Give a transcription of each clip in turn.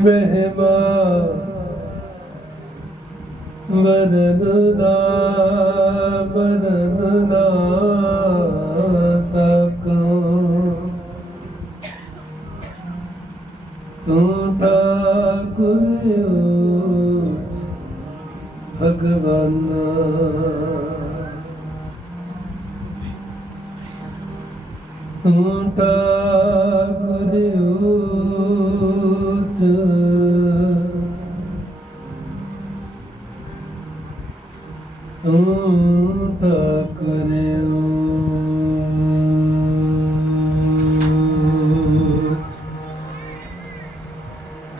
ਮਹਿਮਾ ਮਦਨ ਨਾ ਸਕੋ ਤੂੰ ਠਾਕੁਰ ਭਗਵਾਨ ਤੂੰ ਠਾਕੁਰ ਤੂੰ ਠਾਕੁਰ ਠਾਕੁਰਿਓ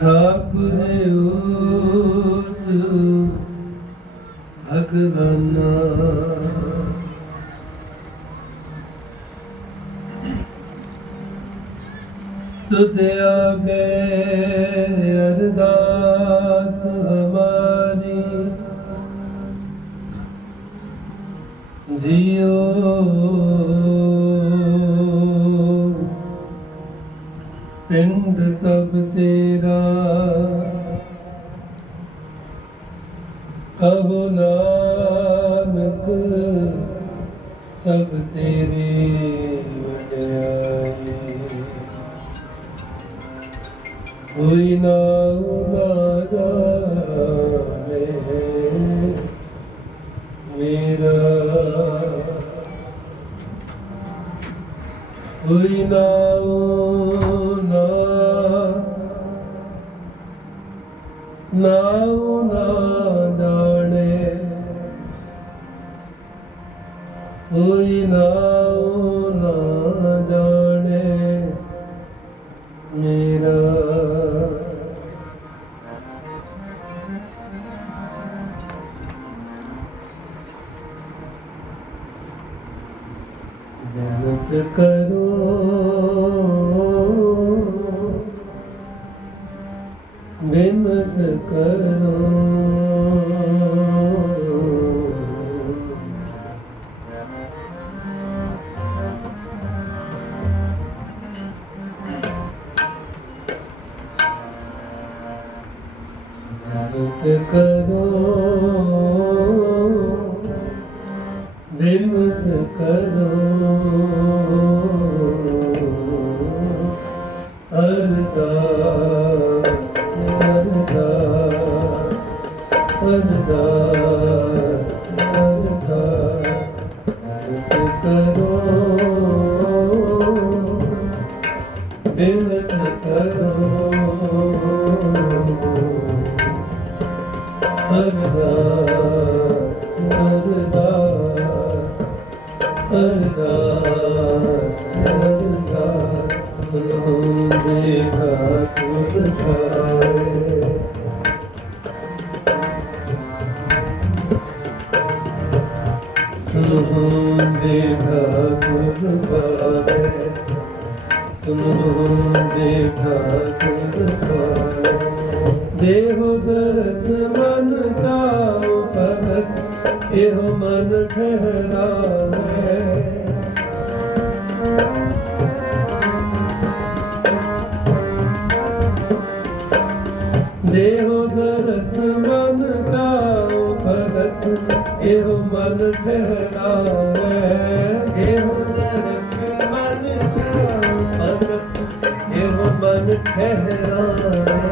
ਠਾਕੁਰ ਉਚ ਭਗਵਾਨਾ ਤੁਧ ਆਗੇ ਹਮਾਰੀ ਜੀਓ। ਪਿੰਡ ਸਭ ਤੇਰਾ। ਕਹੋ ਨਾਨਕ ਸਭ ਤੇਰੀ ਵਡਿਆਈ। ਕੋਈ ਨਾ ਮੇਰਾ ਕੋਈ ਨਾ ਕਰੋ। ਬੇਨਤ ਕਰੋ। ਅਰਦਾਸ ਅਰਦਾਸ ਅਰਦਾਸ ਅਰਦਾਸ। ਸੁਣਦੇ ਠਾਕੁਰ ਪਾਏ ਸੁਣਦੇ ਠਾਕੁਰ ਪਾਏ ਸੁਣਦੇ ਠਾਕੁਰ ਪਾਏ ਦੇਹੁ ਦਰਸ ਮਨ ਕਾਉ ਭਗਤ, ਇਹੋ ਮਨ ਠਹਿਰਾਵੇ। ਦੇਹੁ ਦਰਸ ਮਨ ਕਾਉ ਭਗਤ, ਇਹੋ ਮਨ ਠਹਿਰਾਵੇ। ਇਹੋ ਦਰਸ ਮਨ ਕਾਉ ਭਗਤ, ਇਹੋ ਮਨ ਠਹਿਰਾਵੇ।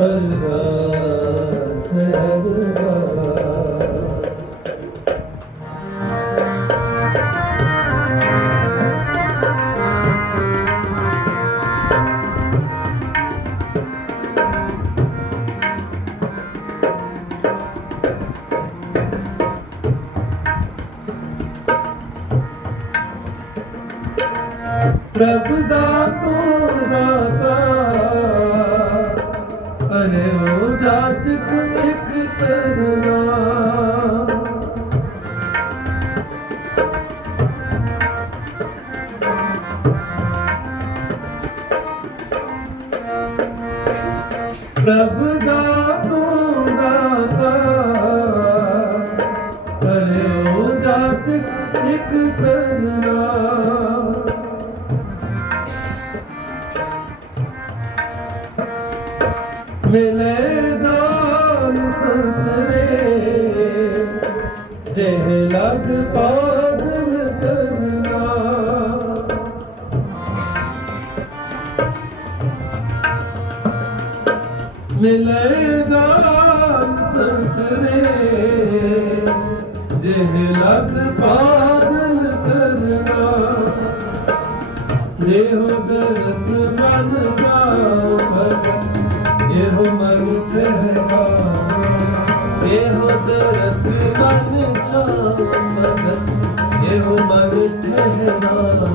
ਅਰਦਾਸ ਅਰਦਾਸ ਪ੍ਰਭ ਦਾ ਤੂੰ ਦਾਤਾ ਅਰੇ ਉਹ ਜਾਚਕ ਇੱਕ ਸਰਨਾ। ਪ੍ਰਭ ਦਾ ਤੂੰ ਦਾਤਾ ਕਰਿਓ ਜਾਚ ਇੱਕ ਸਰਨਾ ਮਿਲੇ ਦਾਨ ਸੰਤਰੇ ਜਿਹ ਲਗ ਪਾਜਲ ਕਰਨਾ ਇਹੋ ਦਰਸ ਮਨ ਗਾਉ ਭਗਤ ਇਹੋ ਮਨ ਠਹਿਰਾ ਇਹੋ ਦਰਸ ਮਨ ਛਾਉ ਭਗਤ ਇਹੋ ਮਨ ਠਹਿਰਾ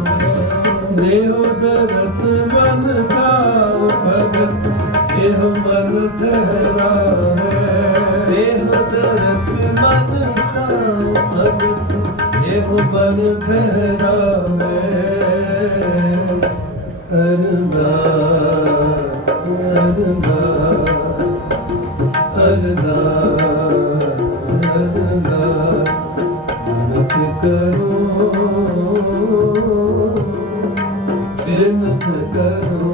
ਇਹੋ ਦਰਸ ਮਨ ਗਾਉ ਭਗਤ ਇਹੋ ਮਨ ਠਹਿਰਾ ਇਹੋ ਦਰਸ ਮਨ ਛਾਉ ਭਗਤ ਮਨ ਠਹਿਰਾ ਅਰਦਾਸ ਅਰਦਾਸ ਅਰਦਾਸ। ਅਰਦਾਸ ਮਤ ਕਰੋ ਬਿਨਤ ਕਰੋ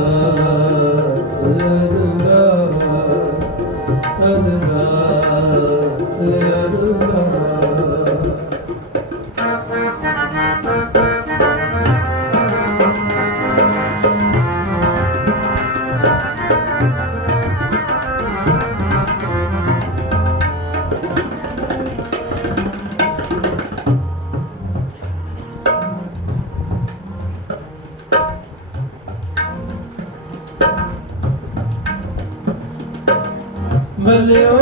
ਮਲਿਓ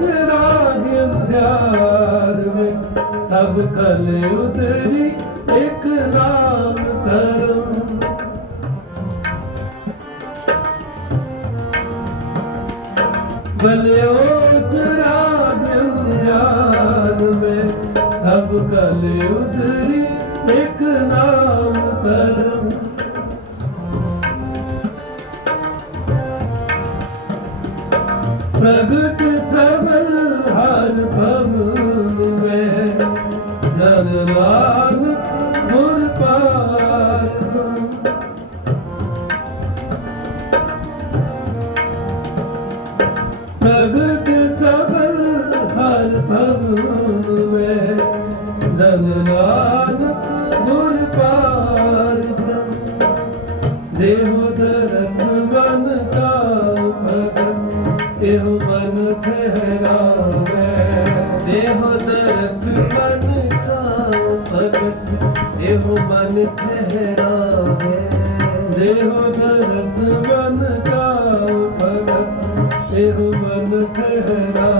ਚਰਾਗ ਧਿਆਰ ਵਿੱਚ, ਸਭ ਕਲ ਉਤਰੀ ਇੱਕ ਨਾਮ ਕਰਮ ਮਲਿਓ ਚਰਾਗ ਧਿਆਰ ਵਿੱਚ, ਸਭ ਕਲ ਉਤਰੀ ਇੱਕ ਨਾਮ ਹਰ ਮੈਂ ਜਨ ਲਾਲ ਮੁਰ ਪਾਰ ਦੇਹੁ ਦਰਸ ਮਨ ਕਾਉ ਭਗਤ ਇਹੋ ਮਨ ਠਹਿਰਾਵੇ ਦੇਹੁ ਦਰਸ ਮਨ ਕਾਉ ਭਗਤ ਇਹੋ ਮਨ ਠਹਿਰਾਵੇ ਦੇਹੁ ਦਰਸ ਮਨ ਕਾਉ ਭਗਤ ਇਹੋ ਮਨ ਠਹਿਰਾਵੇ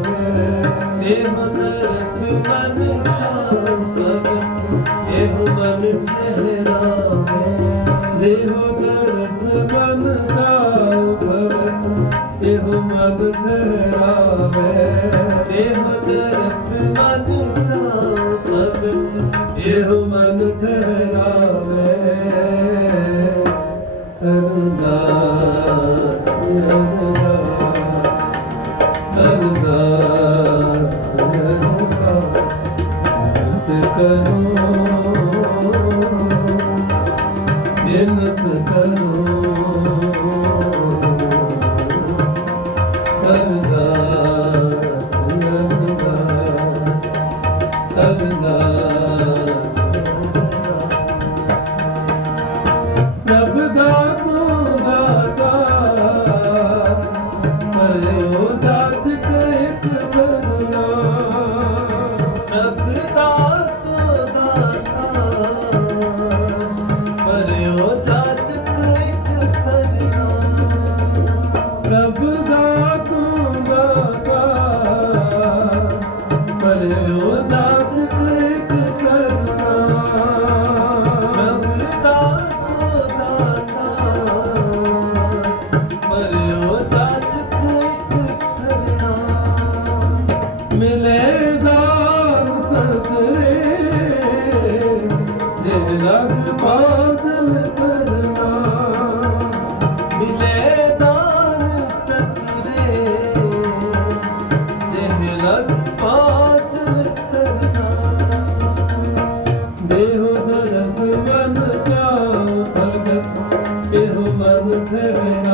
ਅਰਦਾਸ ਅਰਦਾਸ ਅਰਦਾਸ ਇਹੋ ਦਰਸ ਮਨ ਚਾਵਤ ਇਹੋ ਮਨ ਠਹਿਰਾਵੇ। ਦੇਹੋ ਦਰਸ ਮਨ ਜਾਉ ਭਗਤ ਮਨ ਠਹਿਰਾਵੇ। ਇਹੋ ਦਰਸ ਮਨ ਚਾਵਤ ਮਿਲੇ ਦਾਨ ਸਤਰੇ ਜੇ ਲਗ ਪਾਜਲ ਕਰਨਾ ਮਿਲੇ ਦਾਨ ਸਕਰੇ ਜਿਹ ਲਗ ਪਾਚ ਕਰਨਾ ਦੇਹੁ ਦਰਸ ਮਨ ਚਾਉ ਭਗਤ ਇਹੋ ਮਨ ਠਹਿਰਾਵੇ